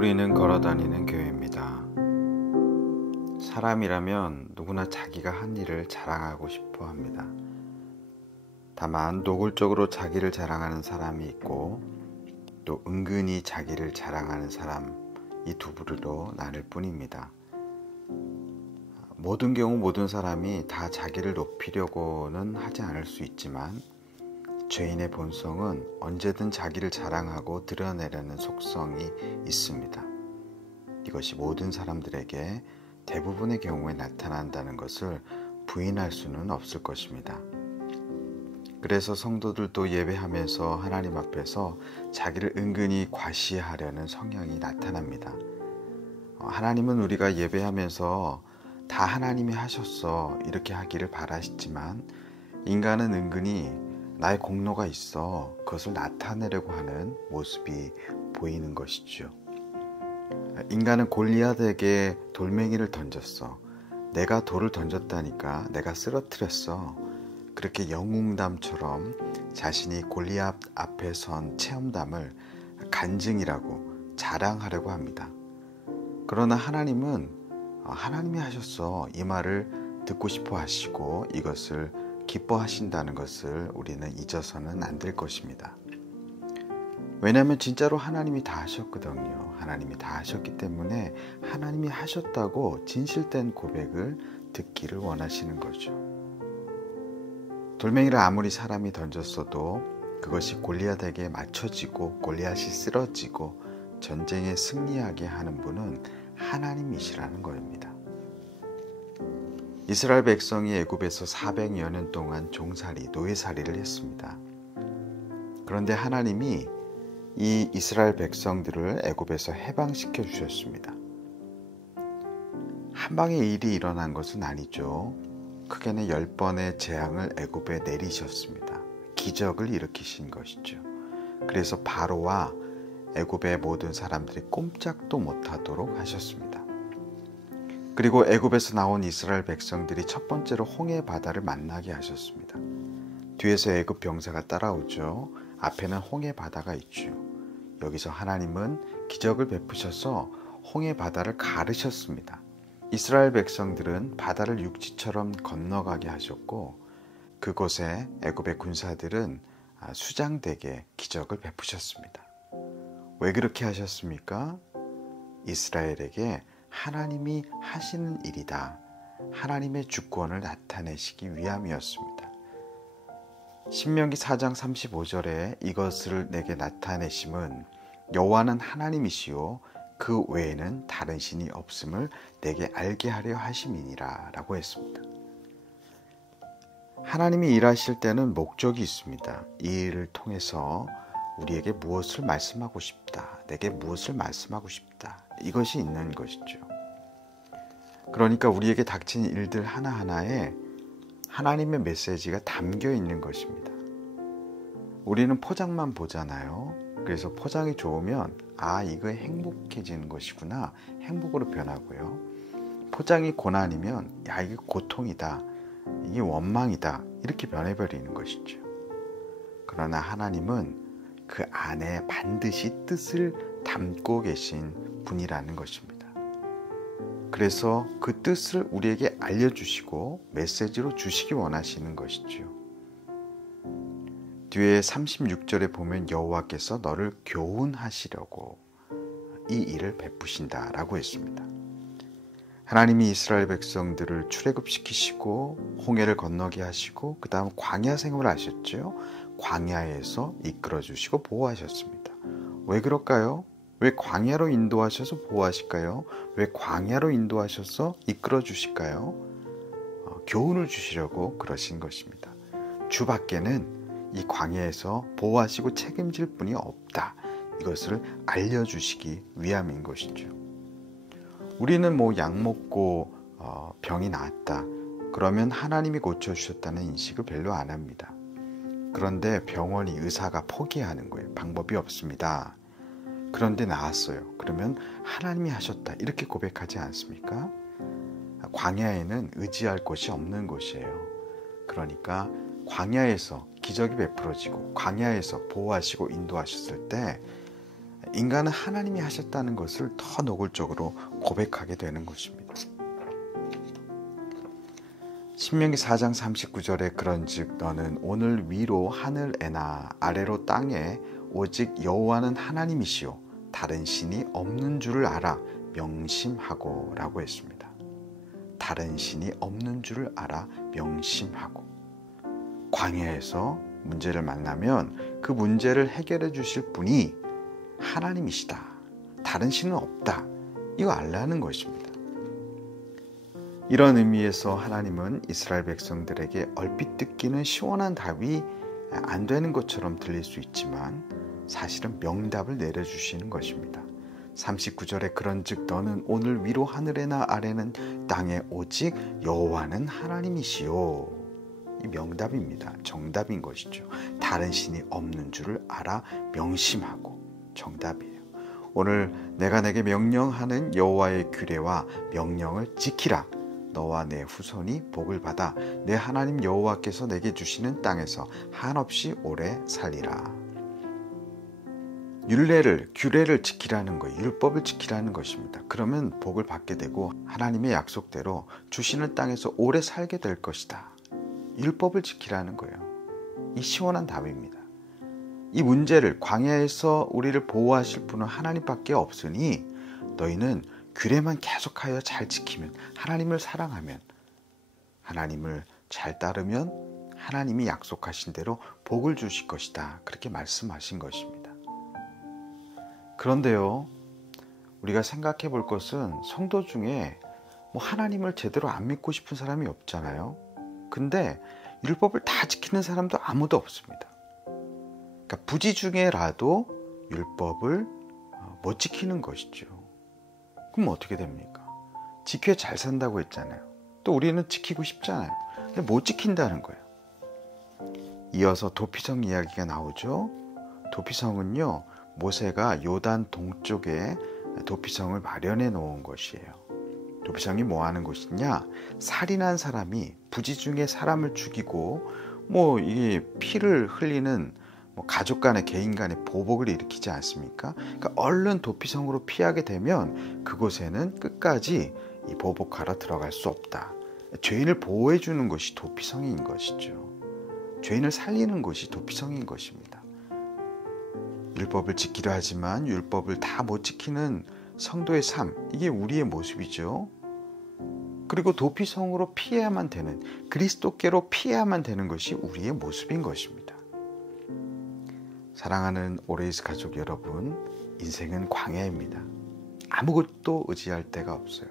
우리는 걸어다니는 교회입니다. 사람이라면 누구나 자기가 한 일을 자랑하고 싶어 합니다. 다만 노골적으로 자기를 자랑하는 사람이 있고 또 은근히 자기를 자랑하는 사람, 이 두 부류로 나눌 뿐입니다. 모든 경우 모든 사람이 다 자기를 높이려고는 하지 않을 수 있지만 죄인의 본성은 언제든 자기를 자랑하고 드러내려는 속성이 있습니다. 이것이 모든 사람들에게 대부분의 경우에 나타난다는 것을 부인할 수는 없을 것입니다. 그래서 성도들도 예배하면서 하나님 앞에서 자기를 은근히 과시하려는 성향이 나타납니다. 하나님은 우리가 예배하면서 다 하나님이 하셨어 이렇게 하기를 바라시지만 인간은 은근히 나의 공로가 있어 그것을 나타내려고 하는 모습이 보이는 것이죠. 인간은 골리앗에게 돌멩이를 던졌어. 내가 돌을 던졌다니까 내가 쓰러뜨렸어. 그렇게 영웅담처럼 자신이 골리앗 앞에 선 체험담을 간증이라고 자랑하려고 합니다. 그러나 하나님은 하나님이 하셨어 이 말을 듣고 싶어 하시고 이것을 기뻐하신다는 것을 우리는 잊어서는 안 될 것입니다. 왜냐하면 진짜로 하나님이 다 하셨거든요. 하나님이 다 하셨기 때문에 하나님이 하셨다고 진실된 고백을 듣기를 원하시는 거죠. 돌멩이를 아무리 사람이 던졌어도 그것이 골리앗에게 맞춰지고 골리앗이 쓰러지고 전쟁에 승리하게 하는 분은 하나님이시라는 것입니다. 이스라엘 백성이 애굽에서 400여 년 동안 종살이, 노예살이를 했습니다. 그런데 하나님이 이 이스라엘 백성들을 애굽에서 해방시켜 주셨습니다. 한 방에 일이 일어난 것은 아니죠. 크게는 10번의 재앙을 애굽에 내리셨습니다. 기적을 일으키신 것이죠. 그래서 바로와 애굽의 모든 사람들이 꼼짝도 못하도록 하셨습니다. 그리고 애굽에서 나온 이스라엘 백성들이 첫 번째로 홍해 바다를 만나게 하셨습니다. 뒤에서 애굽 병사가 따라오죠. 앞에는 홍해 바다가 있죠. 여기서 하나님은 기적을 베푸셔서 홍해 바다를 가르셨습니다. 이스라엘 백성들은 바다를 육지처럼 건너가게 하셨고 그곳에 애굽의 군사들은 수장되게 기적을 베푸셨습니다. 왜 그렇게 하셨습니까? 이스라엘에게 하나님이 하시는 일이다. 하나님의 주권을 나타내시기 위함이었습니다. 신명기 4장 35절에 이것을 내게 나타내심은 여호와는 하나님이시요 그 외에는 다른 신이 없음을 내게 알게 하려 하심이니라 라고 했습니다. 하나님이 일하실 때는 목적이 있습니다. 이 일을 통해서 우리에게 무엇을 말씀하고 싶다. 내게 무엇을 말씀하고 싶다. 이것이 있는 것이죠. 그러니까 우리에게 닥친 일들 하나하나에 하나님의 메시지가 담겨 있는 것입니다. 우리는 포장만 보잖아요. 그래서 포장이 좋으면 이거 행복해지는 것이구나. 행복으로 변하고요. 포장이 고난이면 이게 고통이다. 이게 원망이다. 이렇게 변해버리는 것이죠. 그러나 하나님은 그 안에 반드시 뜻을 담고 계신 분이라는 것입니다. 그래서 그 뜻을 우리에게 알려주시고 메시지로 주시기 원하시는 것이죠. 뒤에 36절에 보면 여호와께서 너를 교훈하시려고 이 일을 베푸신다라고 했습니다. 하나님이 이스라엘 백성들을 출애굽시키시고 홍해를 건너게 하시고 그 다음 광야 생활을 하셨죠. 광야에서 이끌어주시고 보호하셨습니다. 왜 그럴까요? 왜 광야로 인도하셔서 보호하실까요? 왜 광야로 인도하셔서 이끌어주실까요? 교훈을 주시려고 그러신 것입니다. 주 밖에는 이 광야에서 보호하시고 책임질 분이 없다. 이것을 알려주시기 위함인 것이죠. 우리는 약 먹고 병이 나았다. 그러면 하나님이 고쳐주셨다는 인식을 별로 안 합니다. 그런데 병원이 의사가 포기하는 거예요. 방법이 없습니다. 그런데 나았어요. 그러면 하나님이 하셨다. 이렇게 고백하지 않습니까? 광야에는 의지할 곳이 없는 곳이에요. 그러니까 광야에서 기적이 베풀어지고 광야에서 보호하시고 인도하셨을 때 인간은 하나님이 하셨다는 것을 더 노골적으로 고백하게 되는 것입니다. 신명기 4장 39절에 그런즉 너는 오늘 위로 하늘에나 아래로 땅에 오직 여호와는 하나님이시요 다른 신이 없는 줄을 알아 명심하고 라고 했습니다. 다른 신이 없는 줄을 알아 명심하고. 광야에서 문제를 만나면 그 문제를 해결해 주실 분이 하나님이시다. 다른 신은 없다. 이거 알라는 것입니다. 이런 의미에서 하나님은 이스라엘 백성들에게 얼핏 듣기는 시원한 답이 안 되는 것처럼 들릴 수 있지만 사실은 명답을 내려주시는 것입니다. 39절에 그런즉 너는 오늘 위로 하늘에나 아래는 땅에 오직 여호와는 하나님이시요. 이 명답입니다. 정답인 것이죠. 다른 신이 없는 줄을 알아 명심하고. 정답이에요. 오늘 내가 내게 명령하는 여호와의 규례와 명령을 지키라. 너와 내 후손이 복을 받아 내 하나님 여호와께서 내게 주시는 땅에서 한없이 오래 살리라. 규례를 지키라는 거예요. 율법을 지키라는 것입니다. 그러면 복을 받게 되고 하나님의 약속대로 주시는 땅에서 오래 살게 될 것이다. 율법을 지키라는 거예요. 이 시원한 답입니다. 이 문제를 광야에서 우리를 보호하실 분은 하나님밖에 없으니 너희는 규례만 계속하여 잘 지키면, 하나님을 사랑하면, 하나님을 잘 따르면 하나님이 약속하신 대로 복을 주실 것이다. 그렇게 말씀하신 것입니다. 그런데요, 우리가 생각해 볼 것은 성도 중에 하나님을 제대로 안 믿고 싶은 사람이 없잖아요. 근데 율법을 다 지키는 사람도 아무도 없습니다. 그러니까 부지중에라도 율법을 못 지키는 것이죠. 그럼 어떻게 됩니까? 지켜야 잘 산다고 했잖아요. 또 우리는 지키고 싶잖아요. 근데 못 지킨다는 거예요. 이어서 도피성 이야기가 나오죠. 도피성은요, 모세가 요단 동쪽에 도피성을 마련해 놓은 것이에요. 도피성이 뭐 하는 곳이냐? 살인한 사람이 부지중에 사람을 죽이고 이게 피를 흘리는 가족 간의 개인 간의 보복을 일으키지 않습니까? 그러니까 얼른 도피성으로 피하게 되면 그곳에는 끝까지 이 보복하러 들어갈 수 없다. 죄인을 보호해 주는 것이 도피성인 것이죠. 죄인을 살리는 것이 도피성인 것입니다. 율법을 지키려 하지만 율법을 다 못 지키는 성도의 삶, 이게 우리의 모습이죠. 그리고 도피성으로 피해야만 되는, 그리스도께로 피해야만 되는 것이 우리의 모습인 것입니다. 사랑하는 오레이스 가족 여러분, 인생은 광야입니다. 아무것도 의지할 데가 없어요.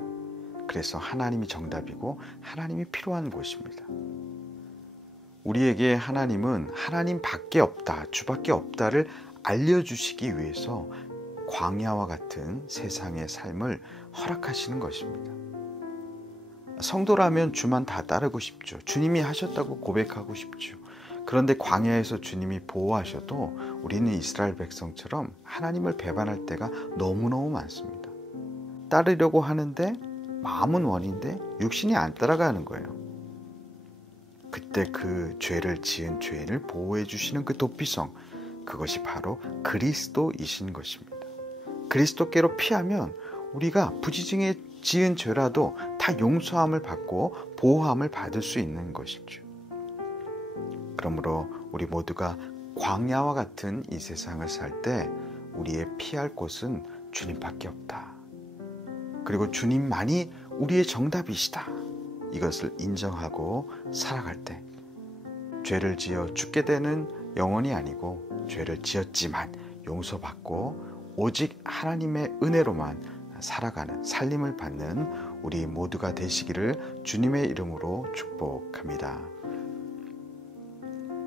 그래서 하나님이 정답이고 하나님이 필요한 곳입니다. 우리에게 하나님은 하나님밖에 없다, 주밖에 없다를 알려주시기 위해서 광야와 같은 세상의 삶을 허락하시는 것입니다. 성도라면 주만 다 따르고 싶죠. 주님이 하셨다고 고백하고 싶죠. 그런데 광야에서 주님이 보호하셔도 우리는 이스라엘 백성처럼 하나님을 배반할 때가 너무너무 많습니다. 따르려고 하는데 마음은 원인데 육신이 안 따라가는 거예요. 그때 그 죄를 지은 죄인을 보호해 주시는 그 도피성, 그것이 바로 그리스도이신 것입니다. 그리스도께로 피하면 우리가 부지중에 지은 죄라도 다 용서함을 받고 보호함을 받을 수 있는 것이죠. 그러므로 우리 모두가 광야와 같은 이 세상을 살 때 우리의 피할 곳은 주님밖에 없다. 그리고 주님만이 우리의 정답이시다. 이것을 인정하고 살아갈 때 죄를 지어 죽게 되는 영혼이 아니고 죄를 지었지만 용서받고 오직 하나님의 은혜로만 살아가는, 살림을 받는 우리 모두가 되시기를 주님의 이름으로 축복합니다.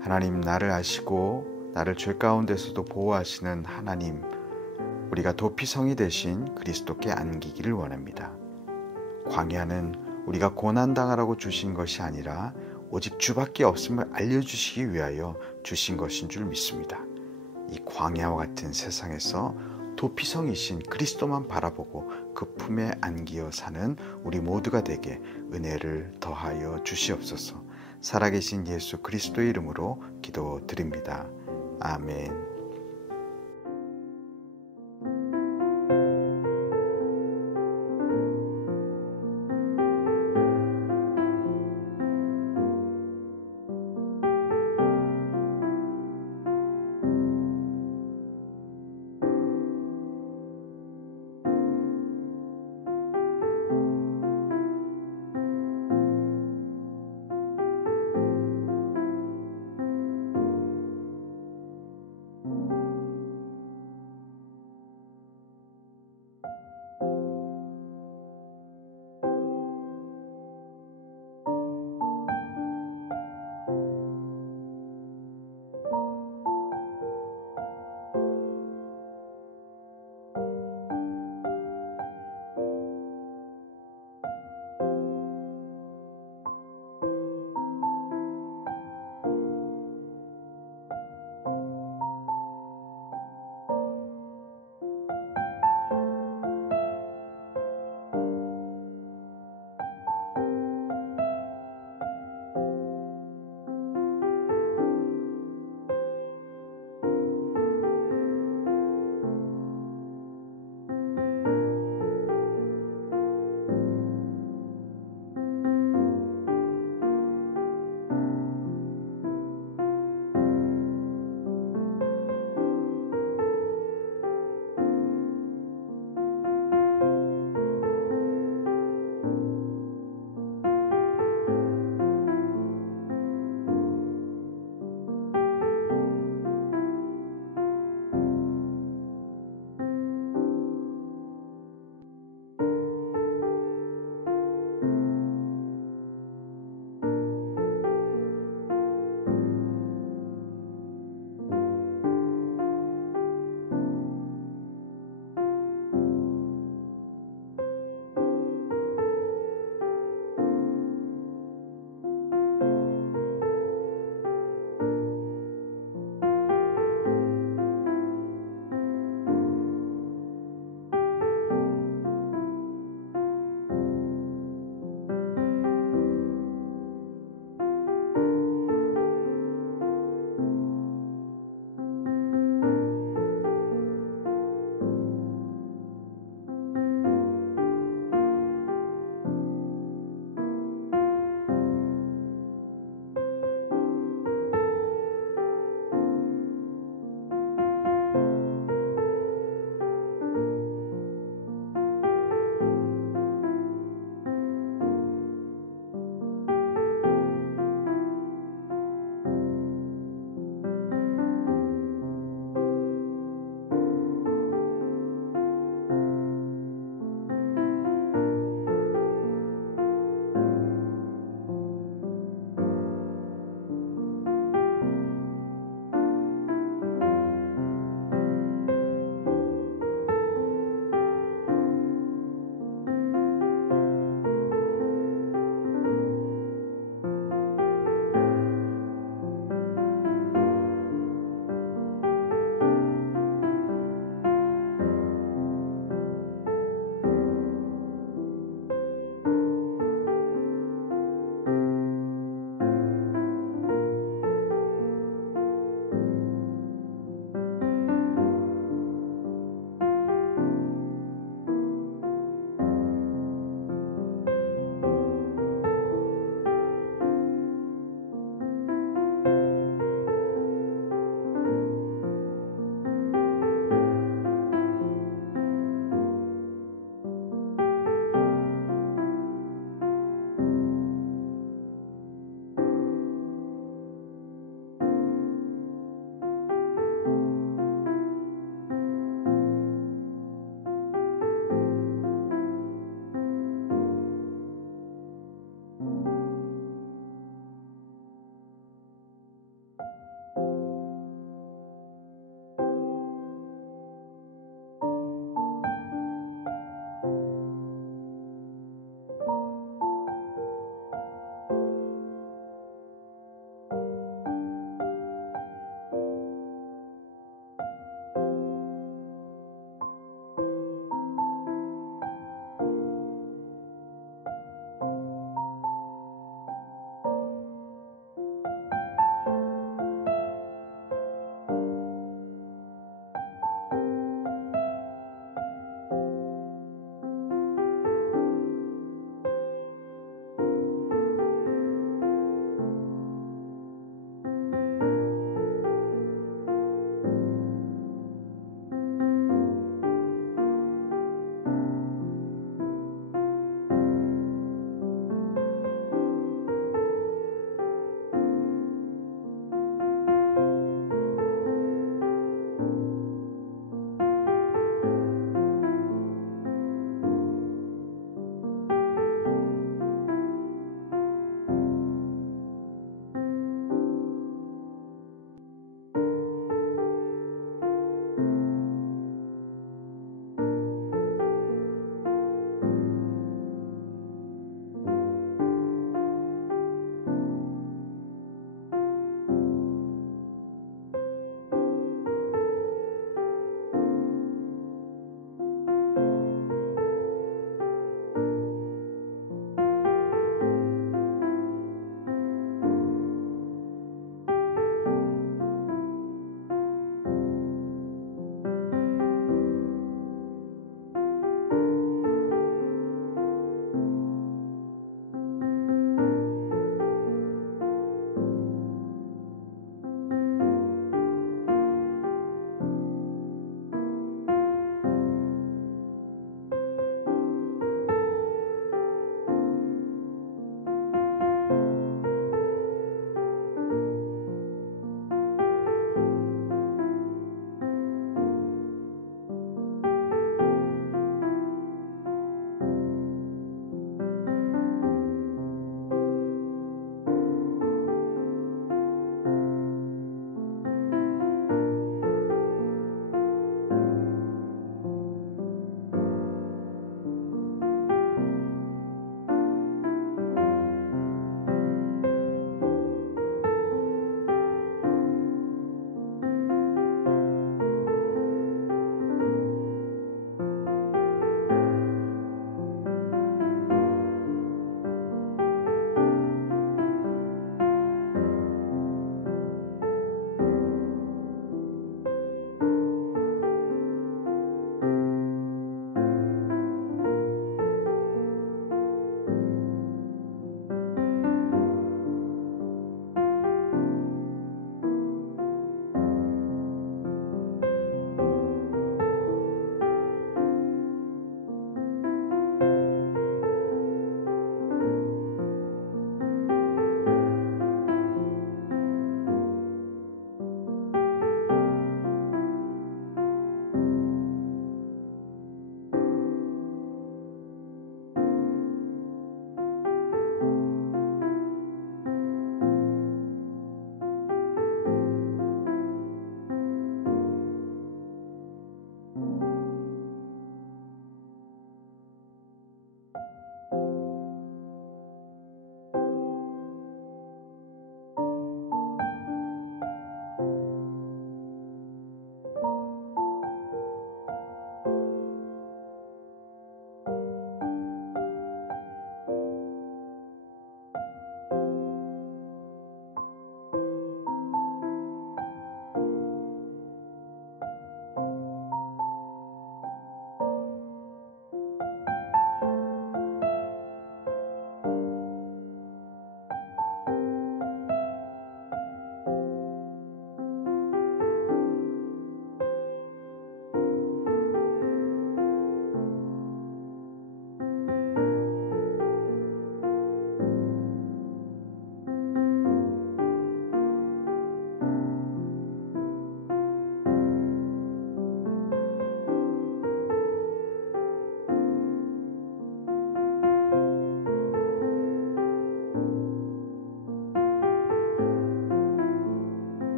하나님, 나를 아시고 나를 죄 가운데서도 보호하시는 하나님, 우리가 도피성이 되신 그리스도께 안기기를 원합니다. 광야는 우리가 고난당하라고 주신 것이 아니라 오직 주밖에 없음을 알려주시기 위하여 주신 것인 줄 믿습니다. 이 광야와 같은 세상에서 도피성이신 그리스도만 바라보고 그 품에 안기어 사는 우리 모두가 되게 은혜를 더하여 주시옵소서. 살아계신 예수 그리스도의 이름으로 기도드립니다. 아멘.